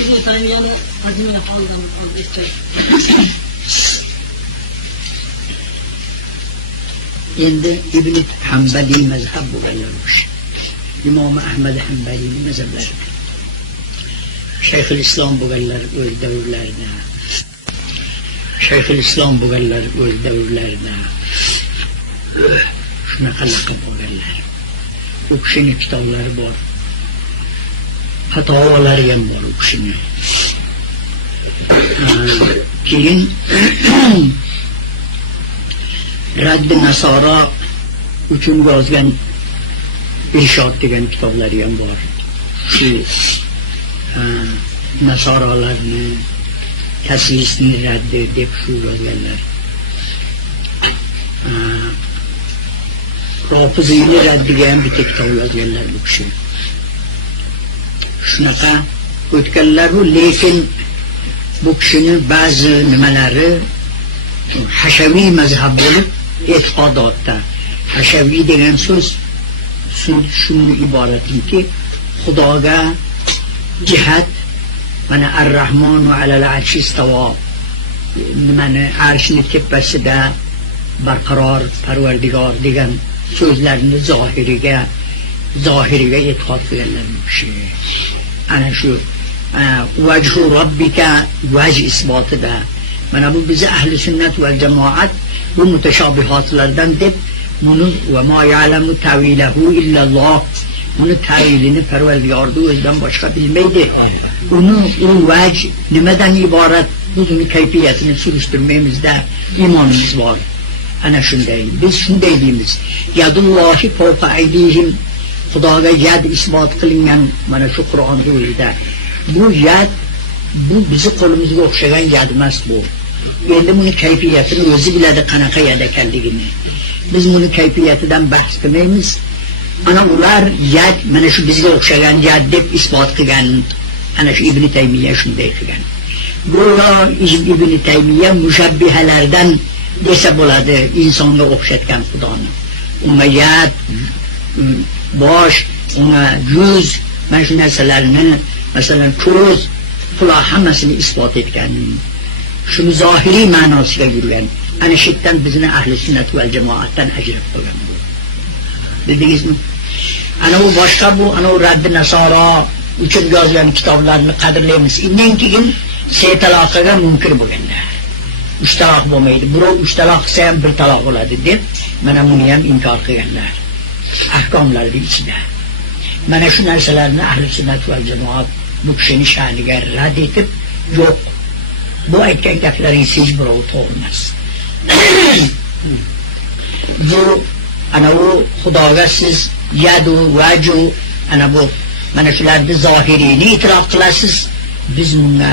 İbn Taymiye'nin adını yapalım işte. Endi İbn Hanbali mazhab bo'lganlarmış. İmam Ahmad Hanbali'nin mezheplari. Şeyhülislam bo'lganlar o'z davrlarida. Şeyhülislam bo'lganlar o'z davrlarida. Shunaqa laqab bo'lganlar. U kishining kitoblari bor. Fatovolari ham bor u kishining. Keyin Radd Nasara uchun yozgan İrshod degan kitoblari ham bor. Shu Nasoralarni taslisni raddi deb shu yozganlar. Rofiziyni raddiga ham bitta kitob yozganlar bu kishi. Shunaqa o'tganlar-ku, lekin bu kishini ba'zi nimalari hashaviy mazhab bo'lib, e'tiqodotda. Hashaviy degan so'z shunga iboratki, Xudoga jihat, mana Ar-Rahmonu alal arshi istawo, nimani arshni tepasida barqaror Parvardigor degan so'zlarni zohiriga e'tiqod qilganlar bu kishi. Ana shu vajhu robbika vaj isbotida mana bu bizi ahli sunnat va jamoat bu mutashobihatlardan deb buni va ma ya'lamu tawilahu illa Alloh, buni tavilini Parvardigorning o'zidan boshqa bilmaydi. U vaj nimadan iborat, buni kayfiyatini surishtirmaymizda iymonimiz bor. Ana shunday, biz shunday deymiz. Yadullohi fawqa aydihim, Xudoga yad isbot qilingan mana shu Qur'onning o'zida. Bu yad, bu bizi qo'limizga o'xshagan yad emas bu. Endi buni kayfiyatini o'zi biladi qanaqa yad ekanligini. Biz buni kayfiyatidan bahs qilmaymiz. Ana ular yad mana shu bizga o'xshagan yad deb isbot qilgan. Ana shu Ibn Taymiya shunday qilgan. Bu Ibn Taymiya mushabbihalardan desa bo'ladi, insonga o'xshatgan Xudoni. Unga yad, bosh, unga yuz, mana shu narsalarni, masalan ko'z, quloq hammasini isbot etgan. Shuni zohiriy ma'nosiga yurgan. Ana shu yerdan bizni ahli sunnat va jamoatdan ajrab qo'ygan bu. Bildingizmi? Ana u boshqa, bu ana u Radd Nasara uchun yozgan kitoblarni qadrlaymiz. Undan keyin setaloqaga munkir bo'lganlar. 3 taloq bo'lmaydi. Birov 3 taloq qilsa ham 1 taloq bo'ladi deb mana buni ham inkor qilganlar. Ahkomlarning ichida. Mana shu narsalarni ahli sunnat va jamoat bu kishining sha'niga rad etib, yo'q. Bu aytgan gaplaringiz hech birov to'g'ri emas. Bu ana u Xudoga siz yadu vaju ana bu mana shularni zohiriyni e'tirof qilasiz. Biz bunga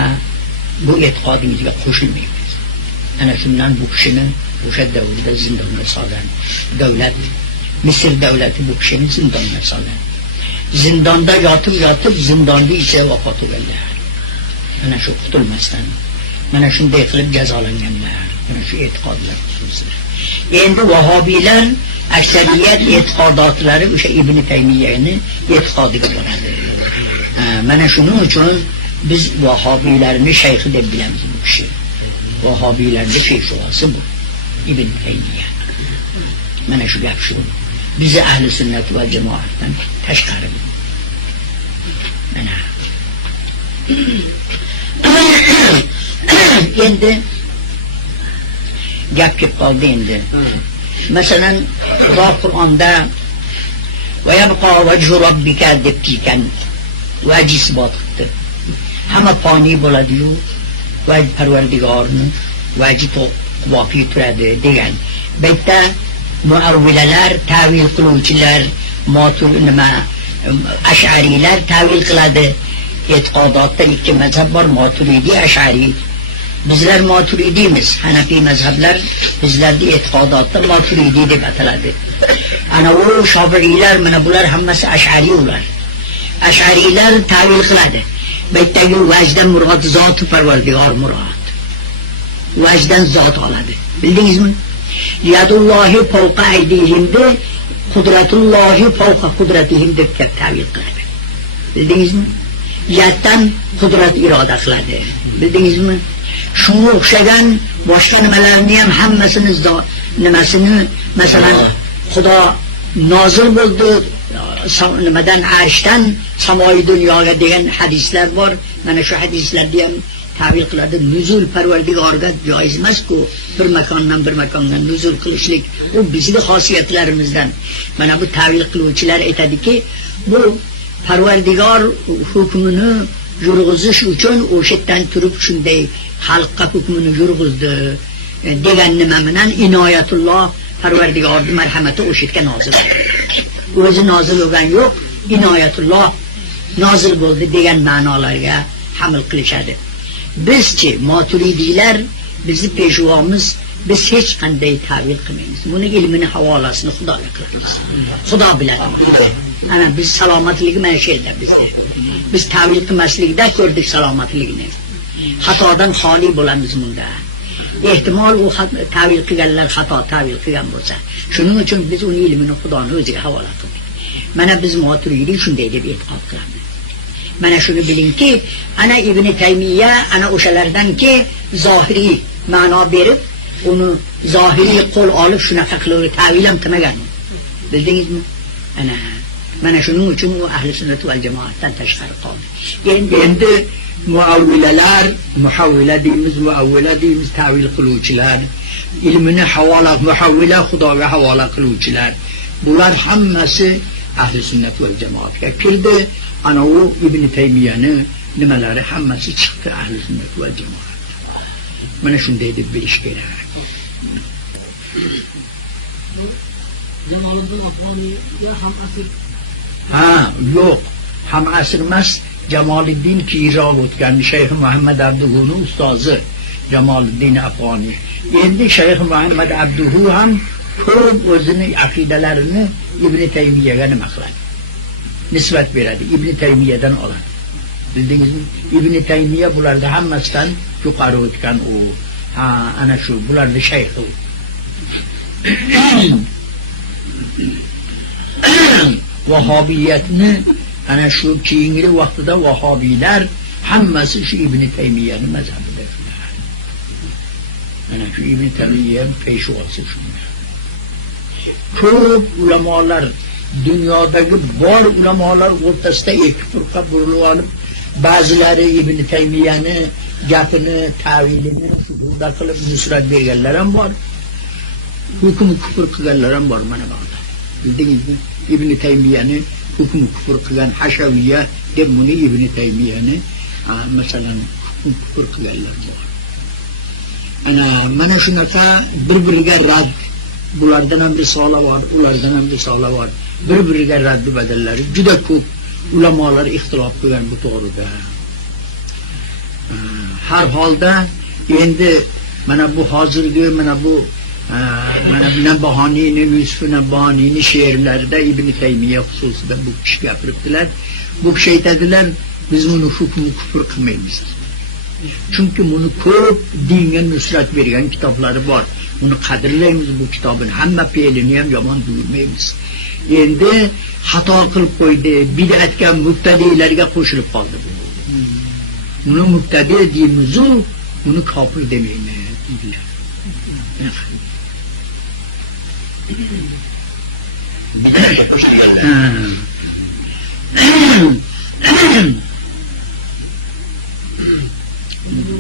bu e'tiqodimizga qo'shilmaymiz. Ana shundan bu kishini o'sha davrda zindonga solgan davlat, Misr davlati bu kishini zindonga solgan. Zindonda yotib zindonning ichida vafot etganlar. Mana shu qutulmasdan mana shunday qilib jazolanganlar. Mana shu e'tiqodlar xususida. Endi vahobiylar aksariyat e'tiqodotlari o'sha Ibn Taymiyani e'tiqodiga boradi. Mana shuning uchun biz vahobiylarni shayxi deb bilamiz bu kishi. Vahobiylarning shayxi bu Ibn Taymiya. Mana shu gap shu. Bizi ahli sunnat va jamoatdan tashqari. Mana endi gap kelib qoldi endi. Masalan, Xudo Qur'onda va yabqa vajhu robbika deb kelgan vaj isbot qildi. Hamma foniy bo'ladi-yu, vaj Parvardigorni vaji voqi turadi degan. Bu yerda muavvilalar, ta'vil qiluvchilar, ash'ariylar ta'vil qiladi. E'tiqodotda ikki mazhab bor, Maturidiy, Ash'ari. Bizlar Maturidiymiz. Hanafiy mazhablar bizlarning e'tiqodotda Maturidiy deb ataladi. Ana u Shofiiylar, mana bular hammasi Ash'ari ular. Ash'ariylar ta'vil qiladi. Bu yerdagi vajdan murod zoti Parvardigor murod. Vajdan zot oladi. Bildingizmi? Yadullohi fawqa aydihimda qudratullohi fawqa qudratihim deb ta'vil qiladi. Bildingizmi? yatdan qudrat iroda qiladi. Bildingizmi? Shunga o'xshagan boshqa nimalarni ham hammasini nimasini masalan Xudo nozil bo'ldi nimadan arshdan samoy dunyoga degan hadislar bor. Mana shu hadislarni ham ta'bir qiladi. Nuzul Parvardigorga joiz emas-ku, bir makondan bir makonga nuzul qilishlik. Bu bizning xosiyatlarimizdan. Mana bu ta'bir qiluvchilar aytadiki, bu Parvardigor hukmini yurg'izish uchun o'shadan turib shunday xalqqa hukmini yurg'izdi degan nima bilan inoyatulloh Parvardigorning marhamati o'shatga nozil. O'zi nozil bo'lgan yo'q, inoyatulloh nozil bo'ldi degan ma'nolarga hamil qilishadi. Bizchi Maturidiylar, bizni peshvomiz, biz hech qanday ta'bir qilmaymiz. Buni ilmini havolasini Xudoga qilamiz. Xudo biladi. Ana biz salomatlik mana shu yerda bizda. Biz ta'bir qilmaslikda ko'rdik salomatligini. Xatodan xoli bo'lamiz bunda. Ehtimol u ta'bir qilganlar xato ta'bir qilgan bo'lsa, shuning uchun biz uni ilmini Xudoning o'ziga havola qildik. Mana biz Maturidiy shunday deb e'tiqod qilamiz. Mana shuni bilingki, ana Ibn Taymiya ana o'shalardanki zohiriy ma'no berib, uni zohiriy qo'l olib shunaqa qilib ta'bir ham qilmagan. Bildingizmi? Mana shuning uchun u ahli sunnat va jamoatdan tashqari qoldi. Endi muhavvila deymiz, ta'vil qiluvchilar, ilmini havola, muhavvila Xudoga havola qiluvchilar. Bular hammasi ahli sunnat va jamoatga kirdi. Ana u Ibn Taymiyani nimalari hammasi chiqdi ahli sunnat va jamoat. Mana shunday deb bilish kerak. Jamoliddin Afg'oniyga ham asr. Yo'q, ham asr emas. Jamoliddin keyinroq o'tgan Shayx Muhammad Abduhuning ustozi Jamoliddin Afg'oniy. Endi Shayx Muhammad Abduhu ham ko'p o'zini aqidalarini Ibn Taymiyaga nima qiladi? Nisbat beradi, Ibn Taymiyadan oladi. Bildingizmi? Ibn Taymiya bularda hammasidan yuqori o'tgan u. Ana shu bularning shayxi. Vahobiyatni ana shu keyingi vaqtida vahobiylar hammasi shu Ibn Taymiyaning mazhabida. Ana shu Ibn Taymiya peshvosi shu. Ko'p ulamolar, dunyodagi bor ulamolar o'rtasida ikki firqa burilib olib, ba'zilari Ibn Taymiyani gapini, ta'vilini shuda qilib nusrat berganlar ham bor. Hukm kufr qilganlar ham bor mana bu. Bildingizmi? Ibn Taymiyani hukm kufr qilgan Hashaviya deb buni Ibn Taymiyani masalan hukm kufr qilganlar bor. Mana shunaqa bir-biriga rad, bulardan ham risola bor, ulardan ham risola bor. Bir-biriga rad badallari juda ko'p ulamolar ixtilof qilgan bu to'g'rida. Har holda endi mana bu hozirgi mana Nabahoniyni, Yusuf Nabahoniyni she'rlarida Ibn Taymiya xususida bu kishi gapiribdilar. Bu kishi aytadilar, biz buni hukm kufr qilmaymiz. Chunki buni ko'p dinga nusrat bergan kitoblari bor. Uni qadrlaymiz bu kitobni, hamma fe'lini ham yomon ko'rmaymiz. Endi xato qilib qo'ydi, bid'atga, mubtadilarga qo'shilib qoldi. Uni mubtadi deymiz, uni kofir demaymiz dedilar. Bid'atga qo'shilganlar.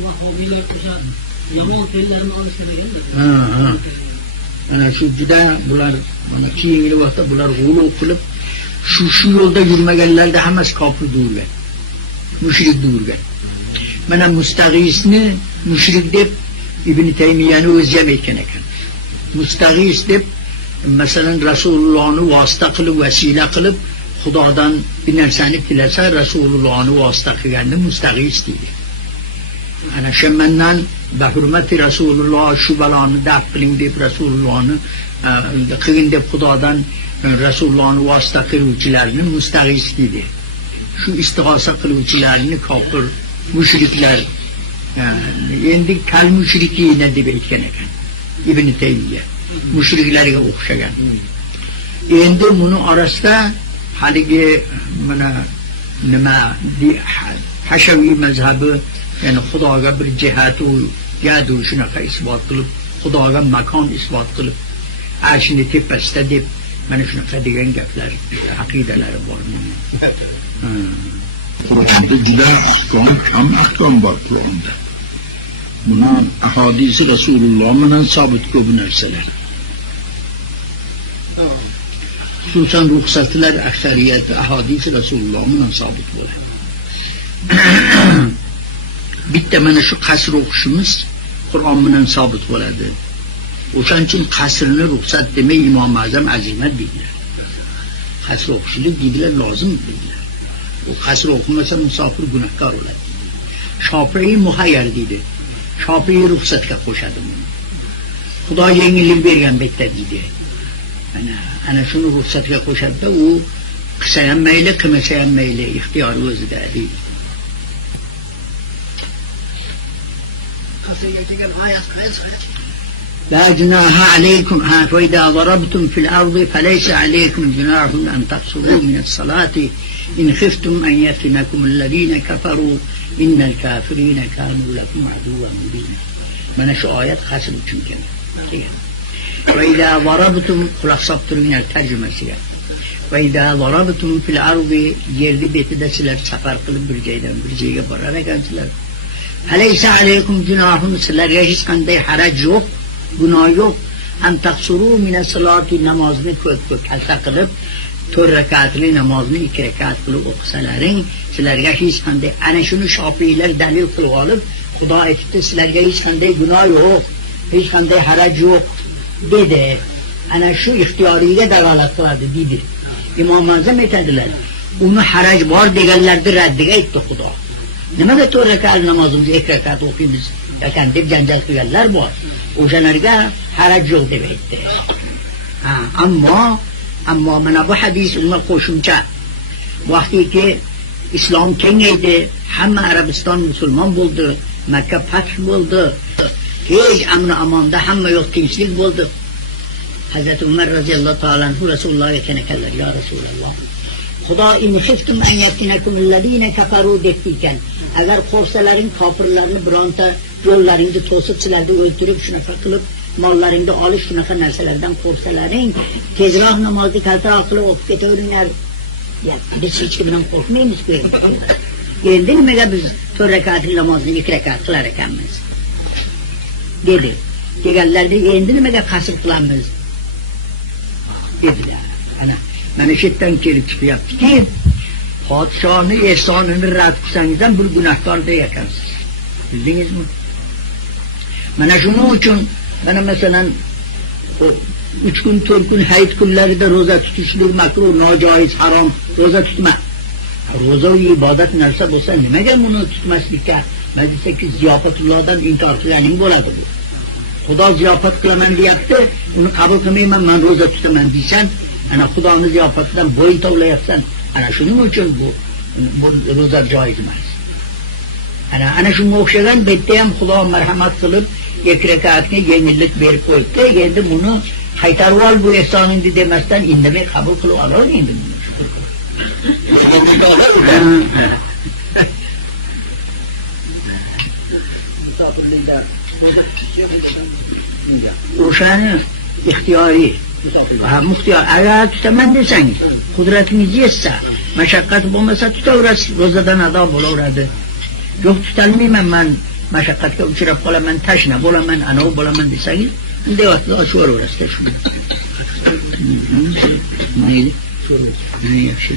Vahobiylar qo'shadi. Yomon fe'llarni olishga deganlar. Ana shu juda bular mana keyingi vaqtda bular g'ulu qilib shu yo'lda yurmaganlarda hammasi kofir deyilgan. Mushrik deyilgan. Mana Mustag'isni mushrik deb Ibn Taymiyani o'zi ham aytgan ekan. Mustag'is deb masalan Rasulullohni vosita qilib, vasila qilib, Xudodan bir narsani tilasa Rasulullohni vosita qilganni Mustag'is deydi. Ana shemandan ba hurmati Rasululloh shu baloni daf qiling deb Rasulullohni qilgin deb Xudodan Rasulullohni vosita qiluvchilarni Mustag'is deydi. Shu istig'osa qiluvchilarni kofir, mushriklar, endi kal mushrikina deb aytgan ekan Ibn Taymiya. Mushriklarga o'xshagan. Endi buni orasida haligi mana نما دي حشوي مذهب يعني خداغا بالجهات ويادو شنخ إثبات قلب خداغا مكان إثبات قلب عشان تبستدب من شنخ ديگن قفلر عقيدة لربارمون Kur'an'da juda ahkam var Kur'an'da. Buna ahadisi Resulullah bilan sabit ko'p narsalar. Xususan ruxsatlar aksariyati ahadisi Resulullah bilan sabit bo'ladi. Bitta mana shu qasr o'qishimiz Qur'on bilan sabit bo'ladi. O'shaning uchun qasrni ruxsat demay Imom Azam azimat deydilar. Qasr o'qishlik deydilar lozim deydilar. O qasr o'qimasa musofir gunohkor bo'ladi. Shofiy muhayyar deydi. Shofiy ruxsatga qo'shadi buni. Xudo yengillik bergan bitta deydi. Ana shuni ruxsatga qo'shadi-da, u qilsa ham mayli, qilmasa ham mayli, ixtiyori o'zida deydi. لا جناح عليكم فإذا ضربتم في الأرض فليس عليكم جناح أن تقصروا من الصلاة إن خفتم أن يفتنكم الذين كفروا إن الكافرين كانوا لكم عدوا مبينا. من شو آيات خاصة بچونكن وإذا ضربتم خلاصبت من الترجمة سيئة وإذا ضربتم في الأرض يرد بيتدسلر سفر قلب برجيدا برارة كانسلر فليس عليكم جناح سلر يجيس قنده حرج yok günah yok en taksuru mine salati namazını kasa kılıp 4 rekatli namazını 2 rekat kılıp okusaların sizlerge hiç kande ana şunu şafiiler delil kılıp alıp Xudo etdi sizlerge hiç kande günah yok hiç kande harac yok dedi ana şu ihtiyariyle dalalat kılardı dedi İmam-ı Azam etediler onu harac var degenlerdi reddige etti Xudo nimaga 4 rekat namazımızı 2 rekat okuyumuz yakan deb janjal qilganlar bor o'shalarga haraj yo'q deb aytdi. Ammo mana bu hadis unga qo'shimcha vaqtiki islom kengaydi, hamma Arabiston musulmon bo'ldi, Makka fath bo'ldi, hech amn amonda hamma yo'q tinchlik bo'ldi. Hazrat Umar roziyallohu ta'ala anhu Rasulullohga ekanlar, ya Rasululloh. Xudo in xiftum an yaftinakum alladina kafaru degan. Agar qo'rsalaring kofirlarni bironta yo'llaringni to'sib sizlarni o'ldirib shunaqa qilib mollaringni olish shunaqa narsalardan qo'rsalaring tezroq namozni kaltaroq qilib o'qib ketaveringlar. Biz hech kimdan qo'rqmaymiz-ku. Endi nimaga biz 4 rakatli namozni 2 rakat qilar ekanmiz? Dedi. Deganlarda endi nimaga qasr qilamiz? Dedilar. Mana shu yerdan kelib chiqyaptiki, podshoni ehsonini rad qilsangiz ham bir gunohkorday ekansiz. Bildingizmi? Mana shuning uchun mana masalan 3 kun 4 kun hayit kunlarida roza tutishlik makruh, nojoiz, harom, roza tutma. Roza ibodat narsa bo'lsa nimaga buni tutmaslikka? Men desaki ziyofatullohdan inkor qilganing bo'ladi bu. Xudo ziyofat qilaman deyapti, uni qabul qilmayman, men roza tutaman deysan, ana Xudoni ziyofatidan bo'yin tovlayapsan. Ana shuning uchun bu roza joiz emas. Ana shunga o'xshagan bitta ham Xudo marhamat qilib 2 rakatga yengillik berib qo'yibdi. Endi buni qaytarib ol bu ehsoningni demasdan indamay qabul qilib olar endi buni. O'shani ixtiyoriy muxtiyar agar tutaman desangiz qudratingiz yetsa mashaqqat bo'lmasa tutaverasiz, ro'zadan ado bo'laveradi. Yo'q tutalmayman, men mashaqqatga uchrab qolaman, tashna bo'laman, anov bo'laman desangiz unday vaqtda ochaverasiz shuni. Mayli, yaxshi.